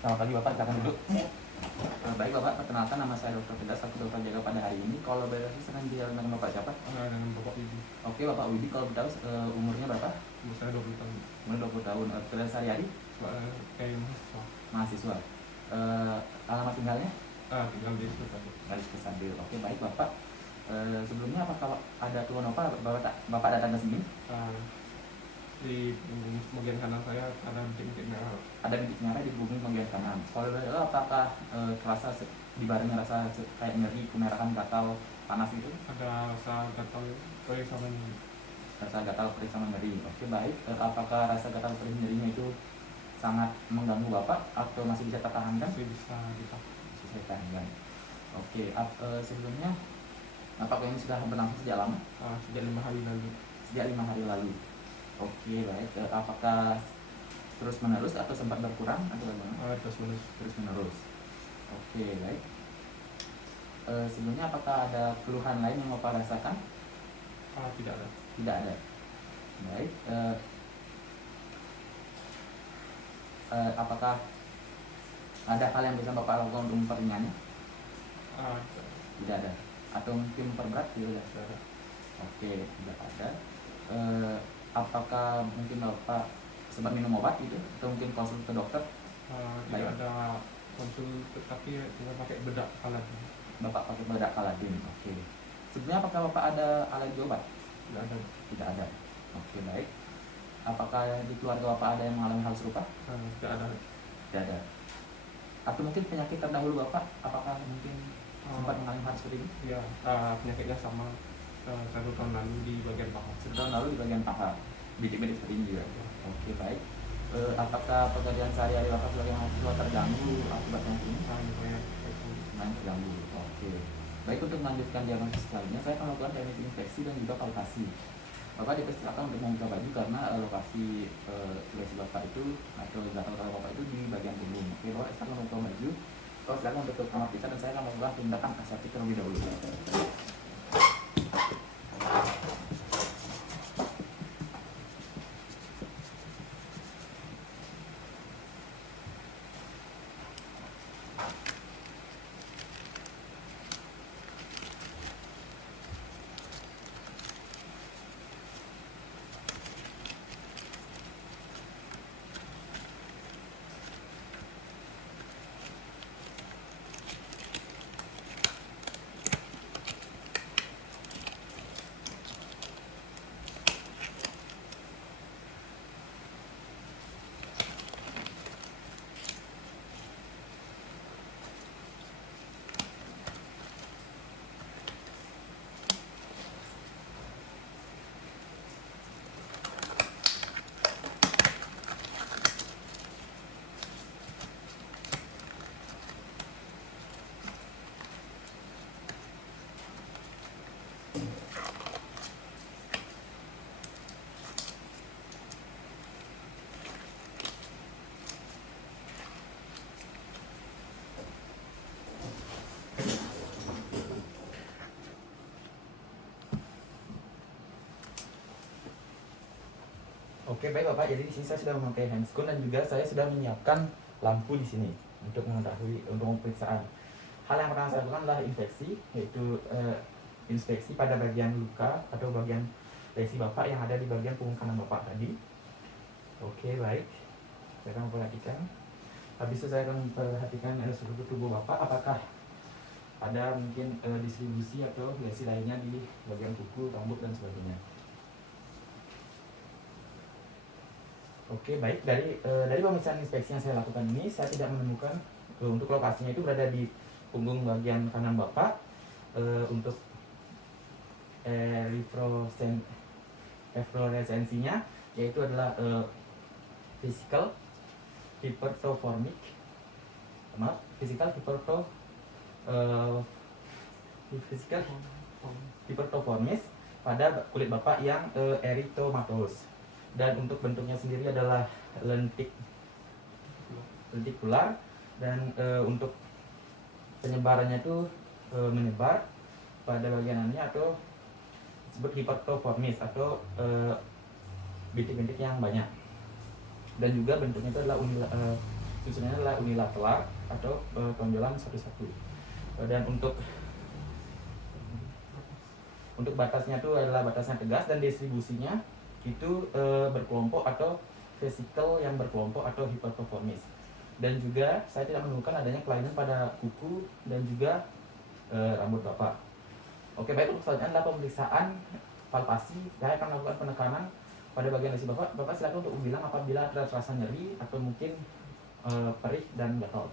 Selamat pagi Bapak, silakan duduk. Baik Bapak, perkenalkan nama saya Dr. Firdaus, aku dokter jaga pada hari ini. Kalau boleh silakan bicara dengan Bapak siapa? Dengan Bapak Widi. Oke Bapak Widi, kalau tahu umurnya berapa? Umur saya 20 tahun. Umur 20 tahun. Pekerjaan sehari-hari? Kayak mahasiswa. Mahasiswa. Alamat tinggalnya? Tinggal di Sukabil. Garis Kesambil. Oke baik Bapak. Sebelumnya apakah ada keluhan apa Bapak datang ke sini? Di bagian kanan saya ada bintik merah. Ada bintik merah di punggung bagian kanan. Kalau boleh tahu apakah terasa dibarengi rasa kayak nyeri, kemerahan, gatal, panas itu? Ada rasa gatal perih sama nyeri. Rasa gatal, perih sama nyeri. Oke baik. Apakah rasa gatal, perih, nyerinya itu sangat mengganggu Bapak atau masih bisa tertahankan? Masih bisa ditahankan. Oke. Sebelumnya apakah ini sudah berlangsung sejak lama? Sejak 5 hari lalu. Sejak 5 hari lalu. Oke baik. Apakah terus menerus atau sempat berkurang atau bagaimana? Terus menerus. Oke baik. Sebelumnya apakah ada keluhan lain yang Bapak rasakan? Tidak ada. Tidak ada. Baik. Apakah ada hal yang bisa Bapak lakukan untuk memperingannya? Tidak ada. Atau mungkin memperberat? Tidak ada. Oke, tidak ada. Apakah mungkin Bapak sempat minum obat gitu? Atau mungkin konsul ke dokter? Tidak ada konsul, tapi tinggal pakai bedak Aladin. Bapak pakai bedak Aladin. Oke. Sebelumnya apakah Bapak ada alergi obat? Tidak ada. Tidak ada. Oke, baik. Apakah di keluarga Bapak ada yang mengalami hal serupa? Tidak ada. Tidak ada. Atau mungkin penyakit terdahulu Bapak, apakah mungkin sempat mengalami hal seperti ini? Ya, penyakitnya sama 1 tahun lalu di bagian paha. 1 tahun lalu di bagian paha, bintik-bintik seperti ini juga. Oke baik. Apakah pekerjaan sehari-hari Bapak sebagai mahasiswa terganggu akibat penyakit ini? Main terganggu. Oke. Baik, untuk melanjutkan diagnosis selanjutnya saya akan melakukan teknik infeksi dan juga palpasi. Bapak dipersilakan untuk membuka baju karena lokasi lesi Bapak itu atau gatal-gatal Bapak itu di bagian punggung. Oke Bapak, silakan membuka baju. Bapak silakan untuk kamar kita dan saya akan melakukan tindakan aseptik terlebih dahulu. Oke baik Bapak, jadi di sini saya sudah memakai handscoon dan juga saya sudah menyiapkan lampu di sini untuk mengetahui untuk pemeriksaan. Hal yang pertama saya lakukan adalah infeksi, yaitu inspeksi pada bagian luka atau bagian lesi Bapak yang ada di bagian punggung kanan Bapak tadi. Oke baik, saya akan memperhatikan. Habis itu saya akan memperhatikan seluruh tubuh Bapak, apakah ada mungkin distribusi atau lesi lainnya di bagian kuku, rambut dan sebagainya. Oke baik, dari pemeriksaan inspeksi yang saya lakukan ini saya tidak menemukan untuk lokasinya itu berada di punggung bagian kanan Bapak. Untuk efloresensinya yaitu adalah physical hypertrophomis pada kulit Bapak yang erythematosus. Dan untuk bentuknya sendiri adalah lentikular dan untuk penyebarannya itu menyebar pada bagianannya atau disebut hypertrophomis atau bintik-bintik yang banyak. Dan juga bentuknya itu adalah susunannya adalah unilateral atau tonjolan satu-satu. Dan untuk batasnya itu adalah batasnya tegas, dan distribusinya itu berkelompok atau vesikel yang berkelompok atau hipertofonis. Dan juga saya tidak menemukan adanya kelainan pada kuku dan juga rambut Bapak. Oke, baik, untuk selanjutnya adalah pemeriksaan palpasi. Saya akan melakukan penekanan pada bagian dasi Bapak. Bapak silakan untuk bilang apabila ada rasa nyeri atau mungkin perih dan gatal.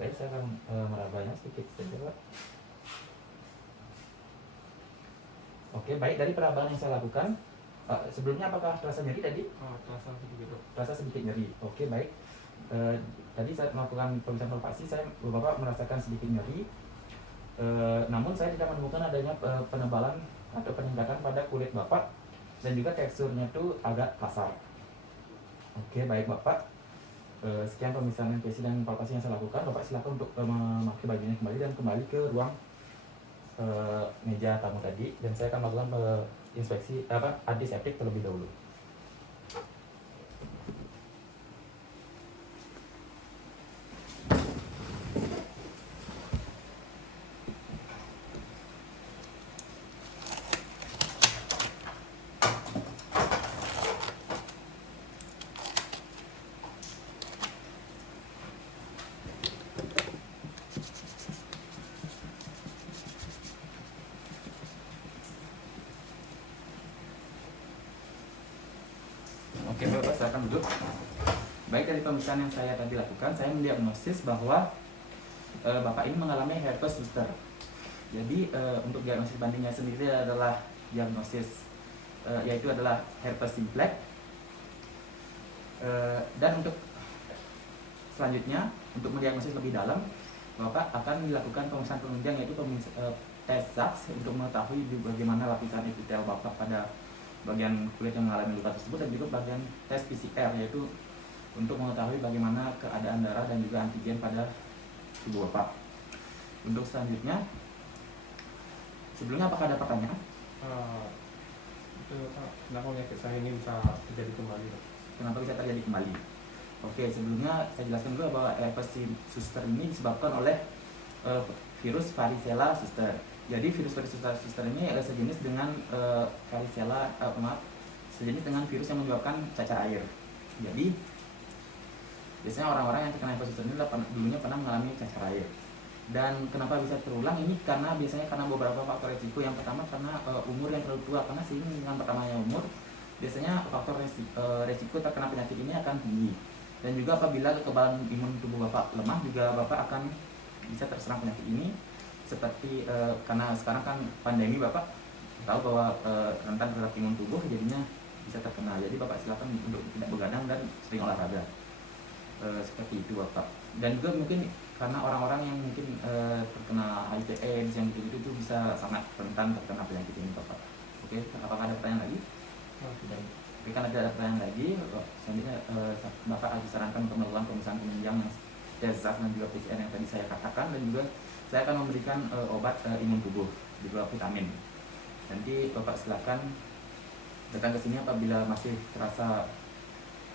Baik, saya akan merabanya sedikit saja, Pak. Oke, baik, dari perabahan yang saya lakukan, sebelumnya apakah terasa nyeri tadi? Terasa sedikit, Dok. Terasa sedikit nyeri. Oke, baik. Tadi saya melakukan pemeriksaan palpasi, Bapak merasakan sedikit nyeri. Namun saya tidak menemukan adanya penebalan atau peningkatan pada kulit Bapak, dan juga teksturnya itu agak kasar. Oke, baik Bapak. Sekian pemeriksaan invasi dan palpasi yang saya lakukan. Bapak silakan untuk memakai bajunya kembali dan kembali ke ruang meja tamu tadi, dan saya akan melakukan inspeksi antiseptik terlebih dahulu. Oke, Bapak silakan duduk. Baik, dari pemeriksaan yang saya tadi lakukan, saya mendiagnosis bahwa Bapak ini mengalami herpes zoster. Jadi untuk diagnosis bandingnya sendiri adalah diagnosis yaitu adalah herpes simplex. Dan untuk selanjutnya, untuk mendiagnosis lebih dalam, Bapak akan dilakukan pemeriksaan penunjang, yaitu tes SAKS untuk mengetahui bagaimana lapisan epitel Bapak pada bagian kulit yang mengalami luka tersebut, dan juga bagian tes PCR, yaitu untuk mengetahui bagaimana keadaan darah dan juga antigen pada tubuh Bapak. Untuk selanjutnya, sebelumnya apakah ada pertanyaan? Kenapa penyakit saya ini bisa terjadi kembali, Dok? Kenapa bisa terjadi kembali? Oke, sebelumnya saya jelaskan dulu bahwa herpes zoster ini disebabkan oleh virus varicella zoster. Jadi virus varicella zoster ini sejenis dengan sejenis dengan virus yang menyebabkan cacar air. Jadi biasanya orang-orang yang terkena herpes zoster ini dulunya pernah mengalami cacar air. Dan kenapa bisa terulang ini? Biasanya karena beberapa faktor resiko. Yang pertama karena umur yang terlalu tua, karena seiring dengan pertamanya umur, biasanya faktor resiko terkena penyakit ini akan tinggi. Dan juga apabila kekebalan imun tubuh Bapak lemah, juga Bapak akan bisa terserang penyakit ini. Seperti karena sekarang kan pandemi, Bapak tahu bahwa rentan terhadap imun tubuh, jadinya bisa terkena. Jadi Bapak silakan untuk tidak begadang dan sering olahraga. Seperti itu Bapak. Dan juga mungkin karena orang-orang yang mungkin terkena HIV/AIDS yang gitu-gitu itu bisa sangat rentan terkena penyakit ini Bapak. Oke, apakah ada pertanyaan lagi? Tidak. Oke, karena ada pertanyaan lagi, selanjutnya Bapak akan disarankan untuk melakukan pemeriksaan penunjang tes SAKS dan juga PCR yang tadi saya katakan, dan juga saya akan memberikan obat imun tubuh, juga vitamin. Nanti Bapak silakan datang ke sini apabila masih terasa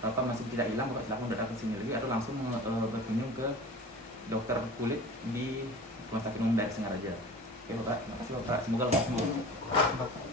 Bapak masih tidak hilang, Bapak silakan datang ke sini lagi atau langsung berkunjung ke dokter kulit di Rumah Sakit Umum Daerah Singaraja. Oke Bapak, terima kasih Bapak, semoga lekas sembuh.